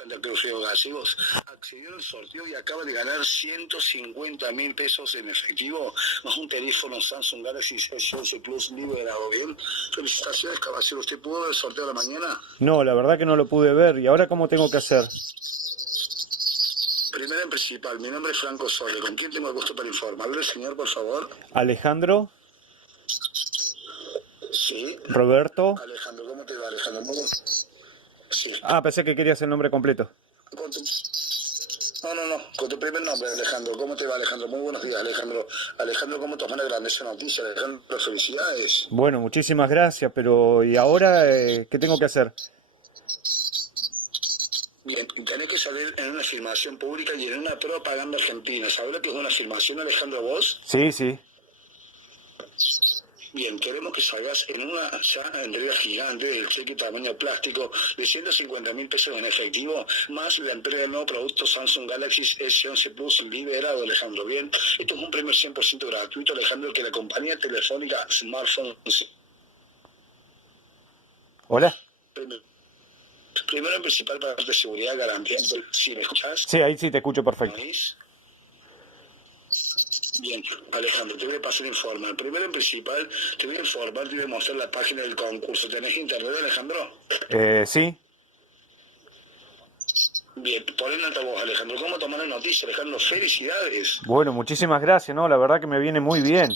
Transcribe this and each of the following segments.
Santa Cruz Río Gallegos accedió al sorteo y acaba de ganar 150.000 pesos en efectivo, más un teléfono Samsung Galaxy S11 Plus liberado. Bien, felicitaciones, caballero. ¿Usted pudo ver el sorteo de la mañana? No, la verdad que no lo pude ver. ¿Y ahora cómo tengo que hacer? Primero en principal, mi nombre es Franco Soria. ¿Con quién tengo el gusto para informarle, señor, por favor? Alejandro, Sí. Roberto. Alejandro, ¿cómo te va, Alejandro? Muy bien. Sí. Ah, pensé que querías el nombre completo. Con tu... No. Con tu primer nombre, Alejandro. ¿Cómo te va, Alejandro? Muy buenos días, Alejandro. Alejandro, ¿cómo tomas la grandiosa noticia, Alejandro? Felicidades. Bueno, muchísimas gracias, pero ¿y ahora qué tengo que hacer? Bien, tenés que salir en una filmación pública y en una propaganda argentina. ¿Sabés lo que es una filmación, Alejandro, vos? Sí, sí. Bien, queremos que salgas en una ya entrega gigante del cheque tamaño plástico de 150.000 pesos en efectivo, más la entrega del nuevo producto Samsung Galaxy S11 Plus liberado, Alejandro. Bien, esto es un premio 100% gratuito, Alejandro, que la compañía telefónica Smartphone... ¿Hola? Primero en principal para darte seguridad, garantía. ¿Sí me escuchás? Sí, ahí sí te escucho perfecto. Bien, Alejandro, te voy a pasar informe. Primero en principal, te voy a informar, te voy a mostrar la página del concurso. ¿Tenés internet, Alejandro? Sí. Bien, pon en altavoz, Alejandro. ¿Cómo tomar la noticia, Alejandro? Felicidades. Bueno, muchísimas gracias, ¿no? La verdad que me viene muy bien.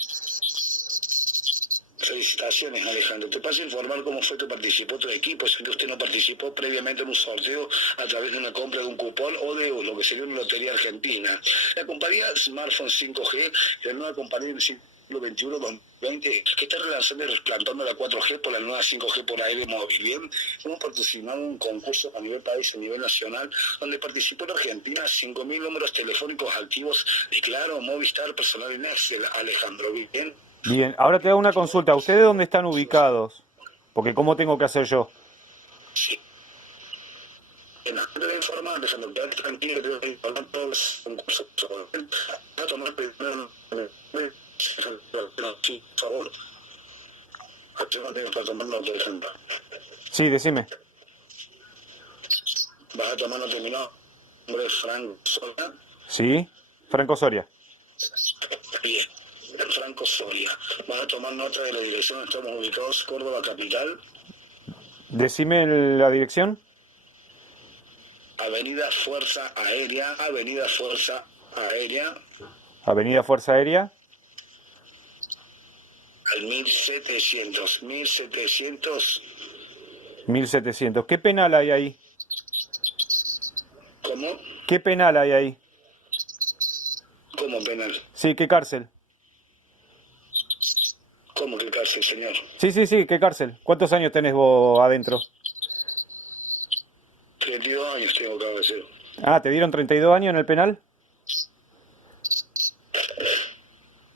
Felicitaciones, Alejandro. Te paso a informar cómo fue que participó tu equipo, si que usted no participó previamente en un sorteo a través de una compra de un cupón o de lo que sería una lotería argentina. La compañía Smartphone 5G, la nueva compañía del siglo XXI, 2020, que está relanzando y replantando la 4G por la nueva 5G por aire móvil. Bien, hemos participado en un concurso a nivel país, a nivel nacional, donde participó en Argentina 5.000 números telefónicos activos y claro, Movistar, Personal y Nextel, Alejandro. Bien. Bien, ahora te hago una consulta. ¿Ustedes dónde están ubicados? Porque ¿cómo tengo que hacer yo? Sí. Bueno, te voy a informar, Alejandro, quédate tranquilo, te voy a informar todos los concursos. Voy a tomar primero... Sí, por favor. Yo no tengo para tomar nota, Alejandro. Sí, decime. Vas a tomar nota de mi nombre, Franco Soria. Sí, Franco Soria. Bien, Franco Soria. Vas a tomar nota de la dirección donde estamos ubicados, Córdoba Capital. Decime la dirección. Avenida Fuerza Aérea, Avenida Fuerza Aérea. Avenida Fuerza Aérea. Al 1700. 1700. ¿Qué penal hay ahí? ¿Cómo? ¿Qué penal hay ahí? ¿Cómo penal? Sí, ¿qué cárcel? ¿Cómo que cárcel, señor? Sí, ¿qué cárcel? ¿Cuántos años tenés vos adentro? 32 años tengo, caballero. Ah, ¿te dieron 32 años en el penal?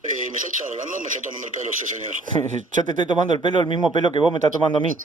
¿Me está charlando o me está tomando el pelo usted, señor? Yo te estoy tomando el pelo, el mismo pelo que vos me estás tomando a mí.